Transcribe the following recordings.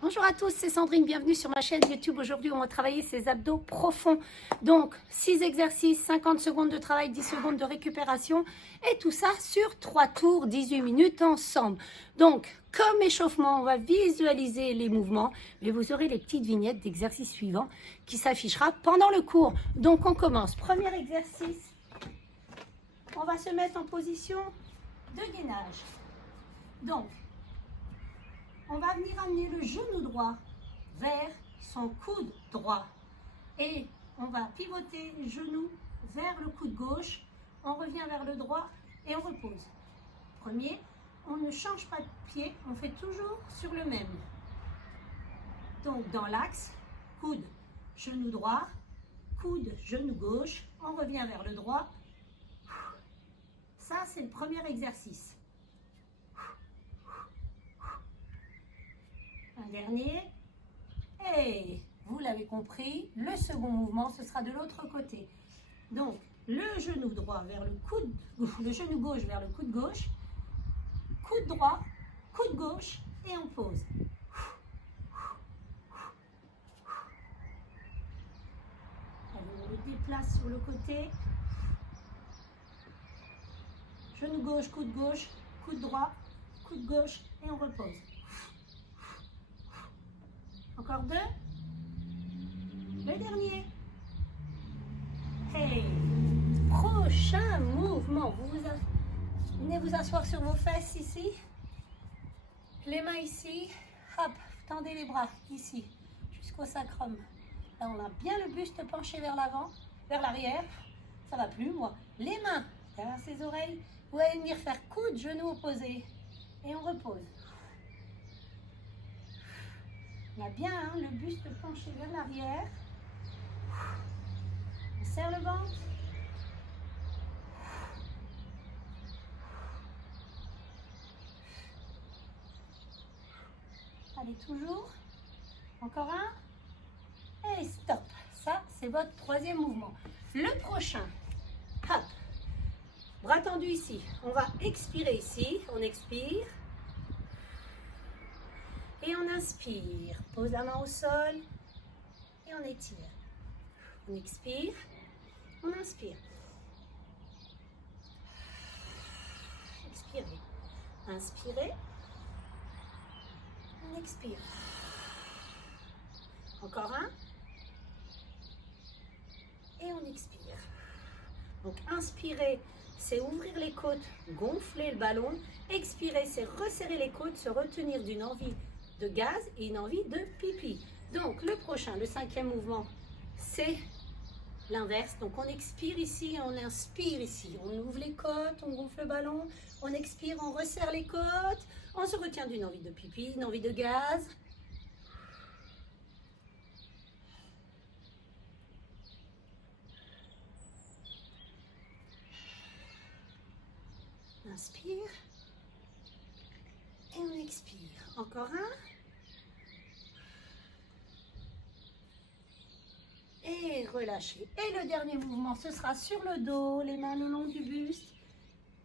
Bonjour à tous, c'est Sandrine, bienvenue sur ma chaîne YouTube. Aujourd'hui, on va travailler ces abdos profonds. Donc, 6 exercices, 50 secondes de travail, 10 secondes de récupération. Et tout ça sur 3 tours, 18 minutes ensemble. Donc, comme échauffement, on va visualiser les mouvements. Mais vous aurez les petites vignettes d'exercices suivants qui s'affichera pendant le cours. Donc, on commence. Premier exercice. On va se mettre en position de gainage. Donc, on va venir amener le genou droit vers son coude droit. Et on va pivoter le genou vers le coude gauche. On revient vers le droit et on repose. Premier, on ne change pas de pied, on fait toujours sur le même. Donc dans l'axe, coude, genou droit, coude, genou gauche. On revient vers le droit. Ça, c'est le premier exercice. Un dernier. Et vous l'avez compris, le second mouvement, ce sera de l'autre côté. Donc, le genou droit vers le coude, le genou gauche vers le coude gauche, coude droit, coude gauche, et on pose. Allez, on le déplace sur le côté. Genou gauche, coude droit, coude gauche, et on repose. Encore deux. Le dernier. Hey. Prochain mouvement. Venez vous asseoir sur vos fesses ici. Les mains ici. Hop, tendez les bras ici, jusqu'au sacrum. Là, on a bien le buste penché vers l'avant, vers l'arrière. Ça va plus, moi. Les mains derrière ses oreilles. Vous allez venir faire coude, genou opposé. Et on repose. On a bien le buste penché vers l'arrière. On serre le ventre. Allez, toujours. Encore un. Et stop. Ça, c'est votre troisième mouvement. Le prochain. Hop. Bras tendus ici. On va expirer ici. On expire. Et on inspire, pose la main au sol et on étire. On expire, on inspire. Expirez. Inspirez. On expire. Encore un. Et on expire. Donc inspirer, c'est ouvrir les côtes, gonfler le ballon. Expirer, c'est resserrer les côtes, se retenir d'une envie de gaz et une envie de pipi. Donc le prochain, le cinquième mouvement, c'est l'inverse. Donc on expire ici, on inspire ici. On ouvre les côtes, on gonfle le ballon, on expire, on resserre les côtes, on se retient d'une envie de pipi, une envie de gaz. Inspire. Et on expire. Encore un. Et relâchez. Et le dernier mouvement, ce sera sur le dos, les mains le long du buste.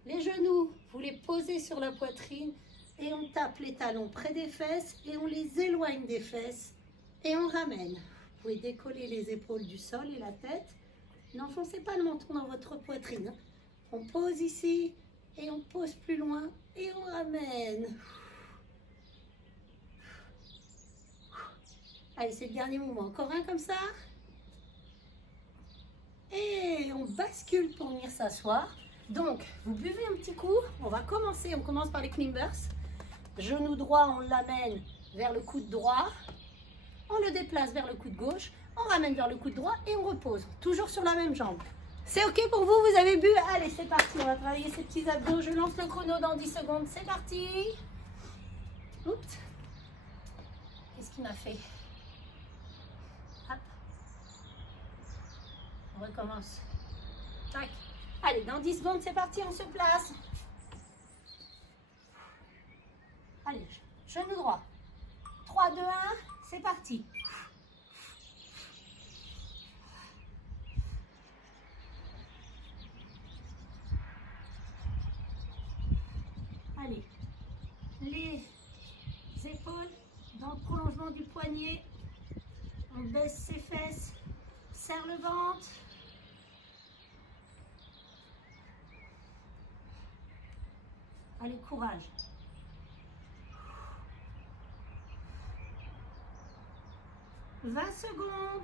Les genoux, vous les posez sur la poitrine et on tape les talons près des fesses et on les éloigne des fesses et on ramène. Vous pouvez décoller les épaules du sol et la tête. N'enfoncez pas le menton dans votre poitrine. On pose ici et on pose plus loin et on ramène. Allez, c'est le dernier mouvement. Encore un comme ça. Et on bascule pour venir s'asseoir. Donc, vous buvez un petit coup. On va commencer. On commence par les climbers. Genou droit, on l'amène vers le coude droit. On le déplace vers le coude gauche. On ramène vers le coude droit et on repose. Toujours sur la même jambe. C'est OK pour vous? Vous avez bu? Allez, c'est parti. On va travailler ces petits abdos. Je lance le chrono dans 10 secondes. C'est parti. Oups. Qu'est-ce qu'il m'a fait? Hop. On recommence. Tac. Allez, dans 10 secondes, c'est parti, on se place. Allez, genou droit. 3, 2, 1, c'est parti. Allez, les épaules dans prolongement du poignet. On baisse ses fesses, serre le ventre. Allez, courage. « 20 secondes.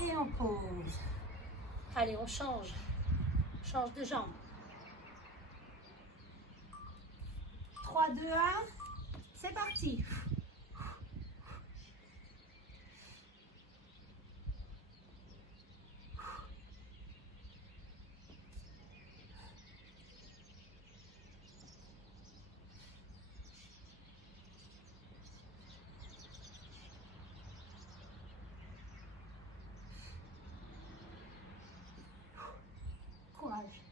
Et on pose. Allez, on change. Change de jambe. 3, 2, 1. C'est parti. Courage.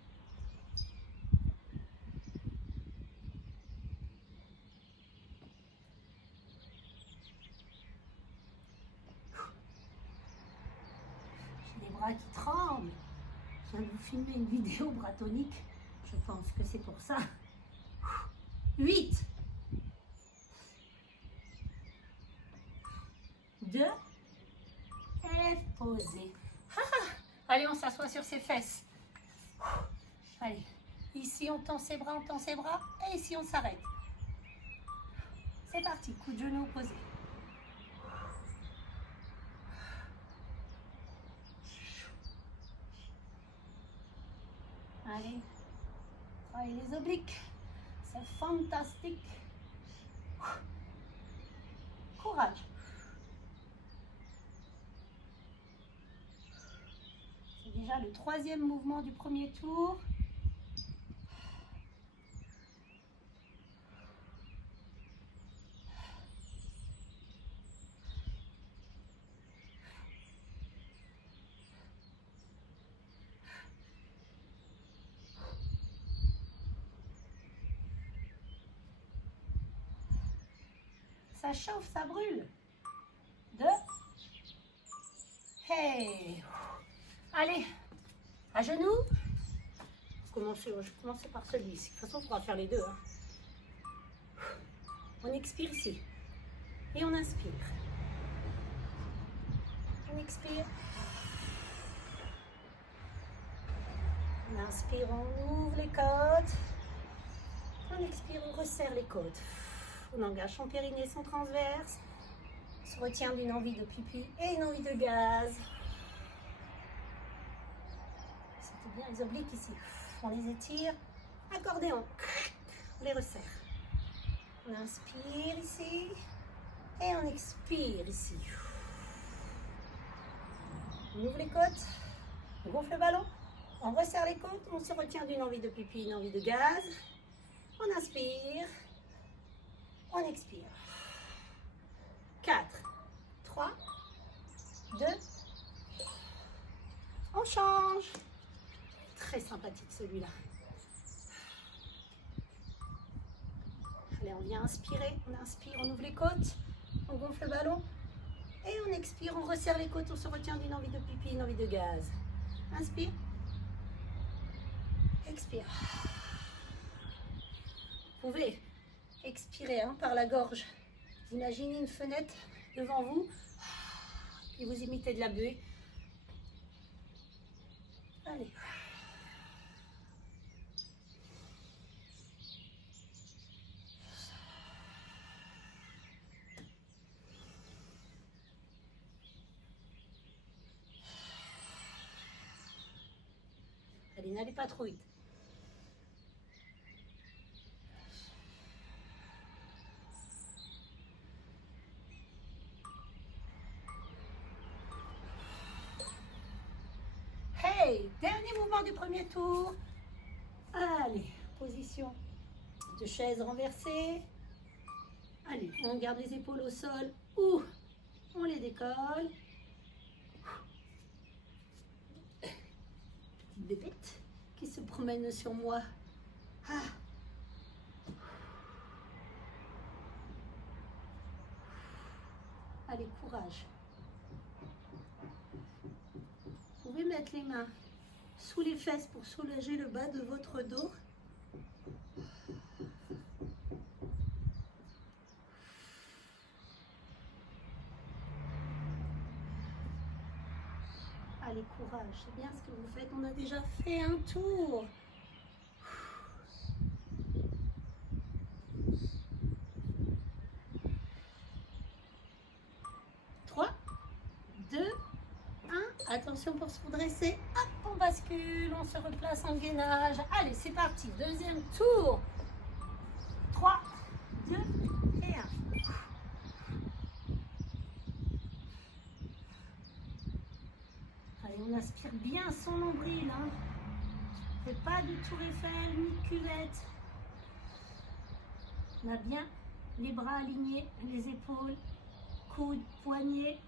J'ai les bras qui tremblent. Je viens de vous filmer une vidéo bras tonique. Je pense que c'est pour ça. 8. 2. Et posez. Allez, on s'assoit sur ses fesses. Allez, ici on tend ses bras, et ici on s'arrête. C'est parti, coup de genou opposé. Allez, travaillez les obliques, c'est fantastique. Courage. C'est déjà le 3e mouvement du premier tour. Ça chauffe, ça brûle. 2. Hey. Allez, à genoux. Je vais commencer par celui-ci. De toute façon, on pourra faire les deux. Hein. On expire ici. Et on inspire. On expire. On inspire, on ouvre les côtes. On expire, on resserre les côtes. On engage son périnée, son transverse. On se retient d'une envie de pipi et une envie de gaz. C'était bien les obliques ici. On les étire. Accordéon. On les resserre. On inspire ici. Et on expire ici. On ouvre les côtes. On gonfle le ballon. On resserre les côtes. On se retient d'une envie de pipi, une envie de gaz. On inspire. On expire. 4, 3, 2. On change. Très sympathique celui-là. Allez, on vient inspirer. On inspire, on ouvre les côtes. On gonfle le ballon. Et on expire, on resserre les côtes. On se retient d'une envie de pipi, une envie de gaz. Inspire. Expire. Vous pouvez expirer hein, par la gorge. Imaginez une fenêtre devant vous et vous imitez de la buée. Allez. Allez, n'allez pas trop vite. Hey, dernier mouvement du premier tour. Allez, position de chaise renversée. Allez, on garde les épaules au sol ou on les décolle. Petite bébête qui se promène sur moi. Ah. Allez, courage. Vous pouvez mettre les mains sous les fesses pour soulager le bas de votre dos. Allez, courage, c'est bien ce que vous faites. On a déjà fait un tour. 3, 2, 1. Attention pour se redresser. Hop, on bascule, on se replace en gainage. Allez, c'est parti. Deuxième tour. 3, 2 et 1. Allez, on aspire bien son nombril. Hein. On ne fait pas du tour Eiffel ni de cuvette. On a bien les bras alignés, les épaules, coudes, poignets.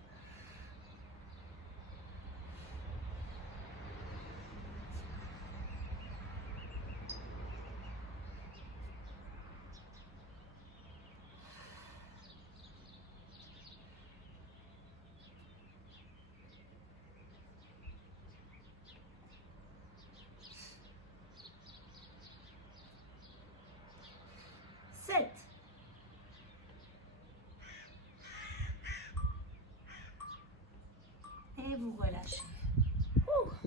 Et vous relâchez.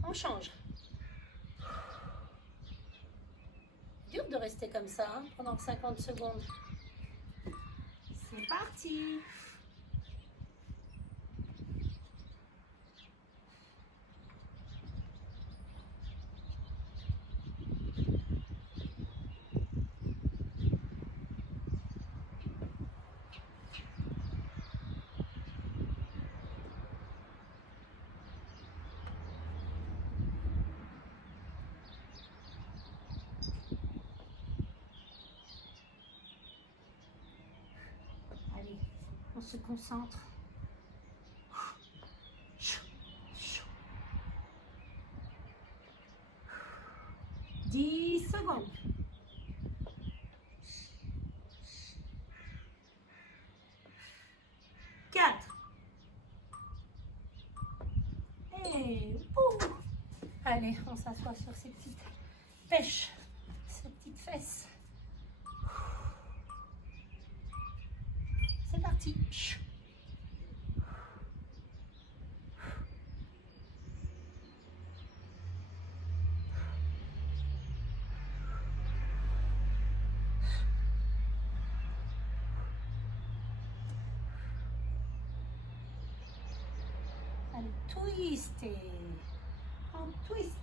On change. Dur de rester comme ça hein, pendant 50 secondes. C'est parti. On se concentre. 10 secondes. 4. Et allez, on s'assoit sur ces petites pêches, ces petites fesses. C'est parti. Allez, twist. On twist.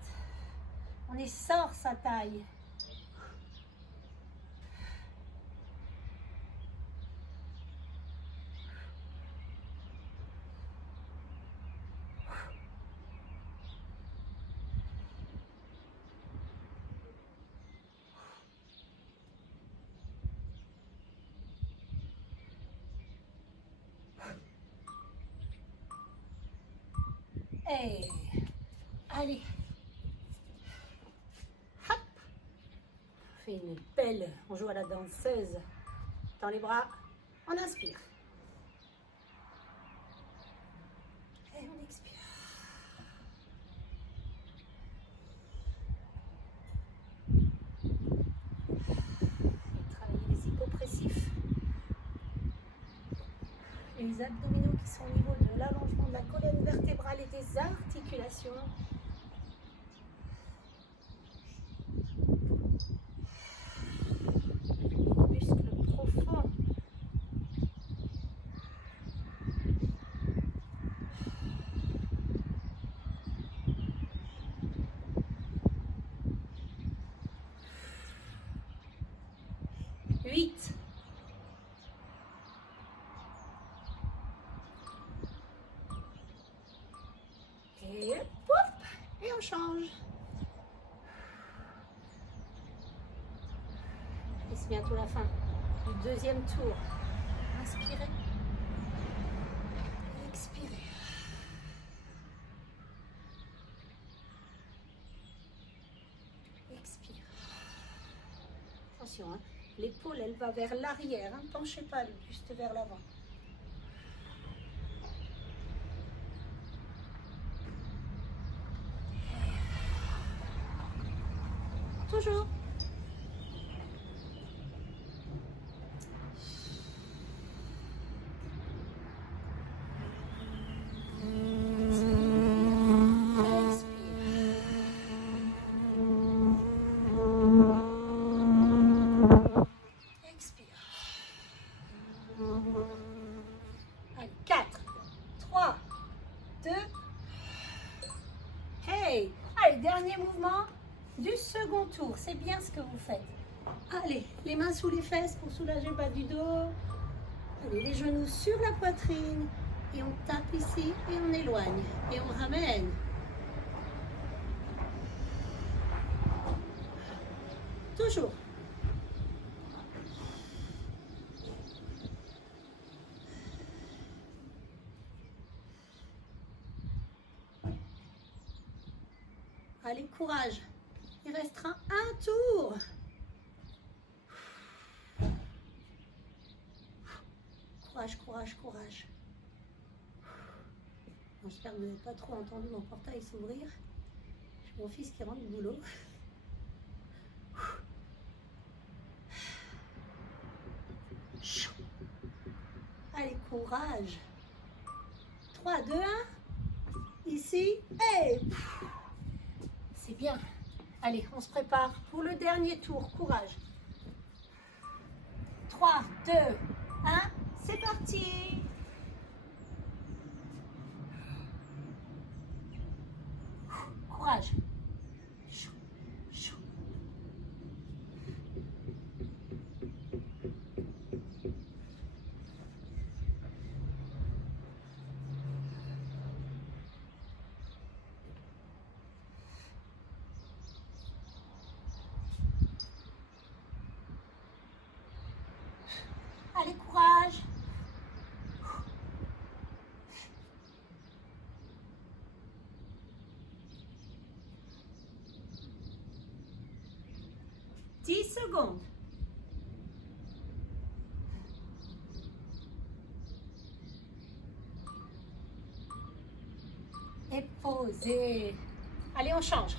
On essore sa taille. Et allez, hop, on fait une belle, on joue à la danseuse, dans les bras, on inspire, et on expire. Et travailler les hypopressifs, les abdominaux qui sont au niveau de l'allongement de la colonne vertébrale et des articulations. Muscles profonds. Huit. Et pouf, et on change. Et c'est bientôt la fin du deuxième tour. Inspirez. Expirez. Expire. Attention, hein. L'épaule, elle va vers l'arrière. Ne penchez pas le buste vers l'avant. toujours. Expire. Allez, 4, 3, 2. Hey! Allez, dernier mouvement du second tour. C'est bien ce que vous faites. Allez, les mains sous les fesses pour soulager le bas du dos. Allez, les genoux sur la poitrine. Et on tape ici et on éloigne. Et on ramène. Toujours. Allez, courage. Il restera un tour. Courage, courage, courage. J'espère que vous n'avez pas trop entendu mon portail s'ouvrir. J'ai mon fils qui rentre du boulot. Allez, courage. 3, 2, 1. Ici. Et c'est bien. Allez, on se prépare pour le dernier tour. Courage. 3, 2, 1. C'est parti. Courage. Allez, courage. Dix secondes. Et posez. Allez, on change.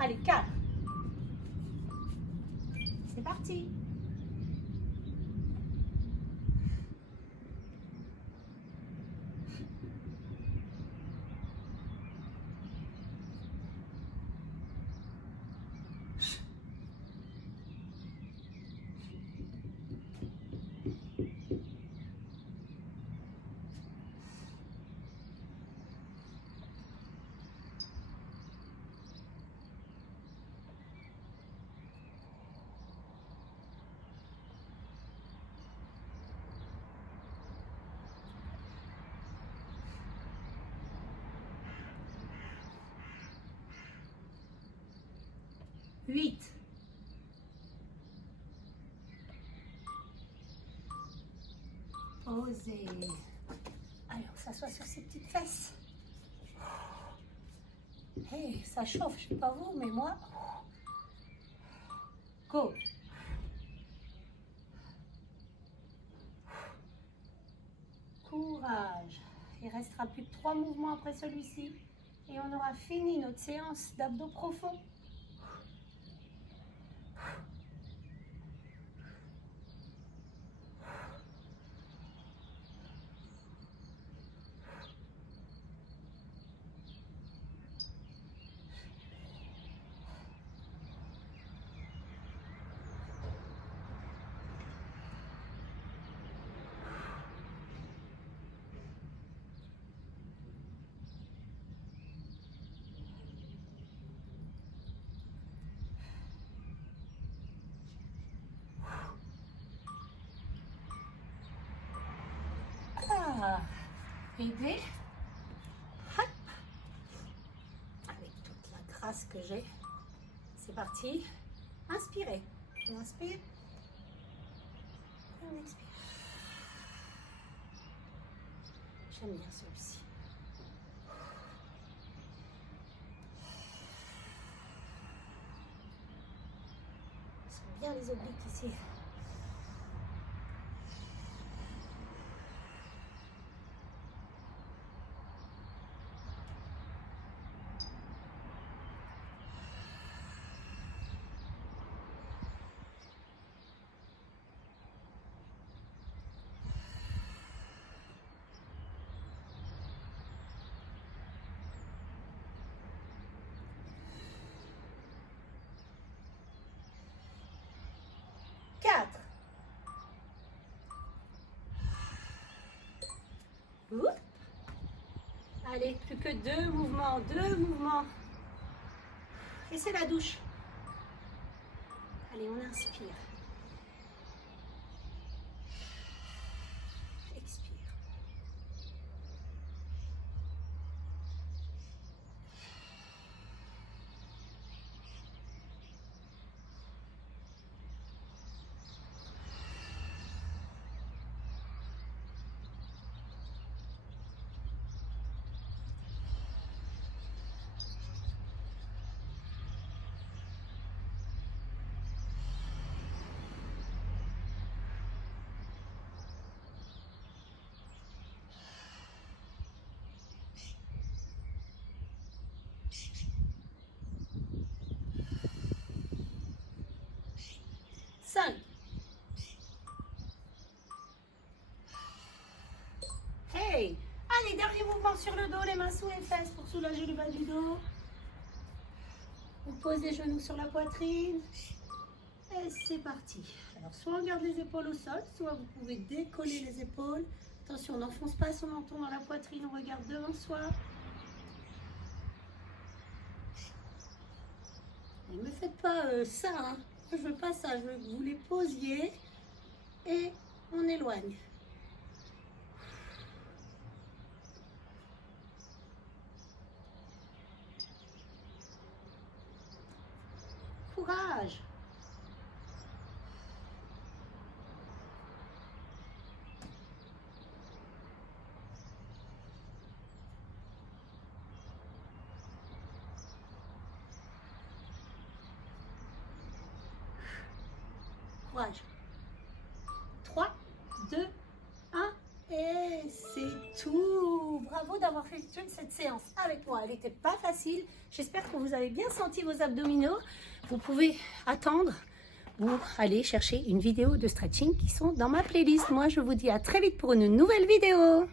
Allez, 4. C'est parti. Huit. Posez. Allez, on s'assoit sur ses petites fesses. Hey, ça chauffe, je sais pas vous, mais moi. Go. Courage. Il restera plus que 3 mouvements après celui-ci. Et on aura fini notre séance d'abdos profonds. Aider hop, avec toute la grâce que j'ai. C'est parti. Inspirez. On inspire. Et on expire. J'aime bien celui-ci. On sent bien les obliques ici. Allez, plus que 2 mouvements, 2 mouvements. Et c'est la douche. Allez, on inspire. Expire. Cinq. Hey! Allez, dernier mouvement sur le dos, les mains sous les fesses pour soulager le bas du dos. On pose les genoux sur la poitrine. Et c'est parti. Alors, soit on garde les épaules au sol, soit vous pouvez décoller les épaules. Attention, on n'enfonce pas son menton dans la poitrine, on regarde devant soi. Ne me faites pas ça, hein. Moi, je veux pas ça, je veux que vous les posiez et on éloigne. Courage. Courage. 3, 2, 1 et c'est tout. Bravo d'avoir fait cette séance avec moi. Elle n'était pas facile. J'espère que vous avez bien senti vos abdominaux. Vous pouvez attendre ou aller chercher une vidéo de stretching qui sont dans ma playlist. Moi, je vous dis à très vite pour une nouvelle vidéo.